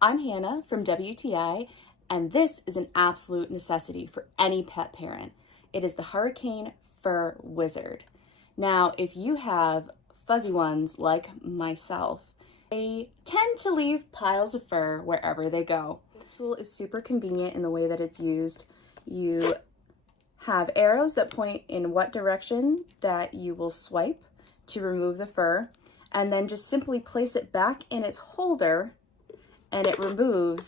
I'm Hannah from WTI, and this is an absolute necessity for any pet parent. It is the Hurricane Fur Wizard. Now, if you have fuzzy ones like myself, they tend to leave piles of fur wherever they go. This tool is super convenient in the way that it's used. You have arrows that point in what direction that you will swipe to remove the fur, and then just simply place it back in its holder and it removes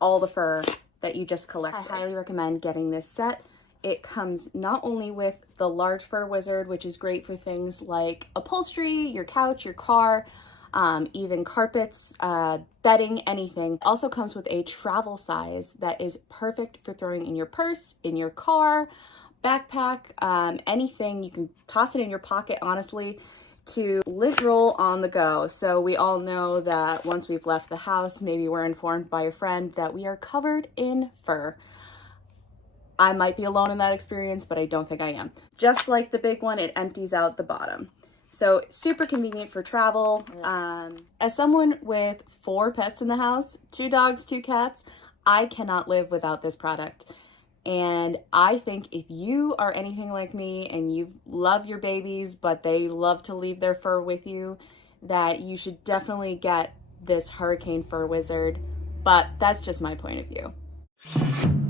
all the fur that you just collected. I highly recommend getting this set. It comes not only with the large fur wizard, which is great for things like upholstery, your couch, your car, even carpets, bedding, anything. It also comes with a travel size that is perfect for throwing in your purse, in your car, backpack, anything. You can toss it in your pocket, honestly, to lint roll on the go. So we all know that once we've left the house, maybe we're informed by a friend that we are covered in fur. I might be alone in that experience, but I don't think I am. Just like the big one, it empties out the bottom. So super convenient for travel. As someone with 4 pets in the house, 2 dogs, 2 cats, I cannot live without this product. And I think if you are anything like me and you love your babies, but they love to leave their fur with you, that you should definitely get this Hurricane Fur Wizard. But that's just my point of view.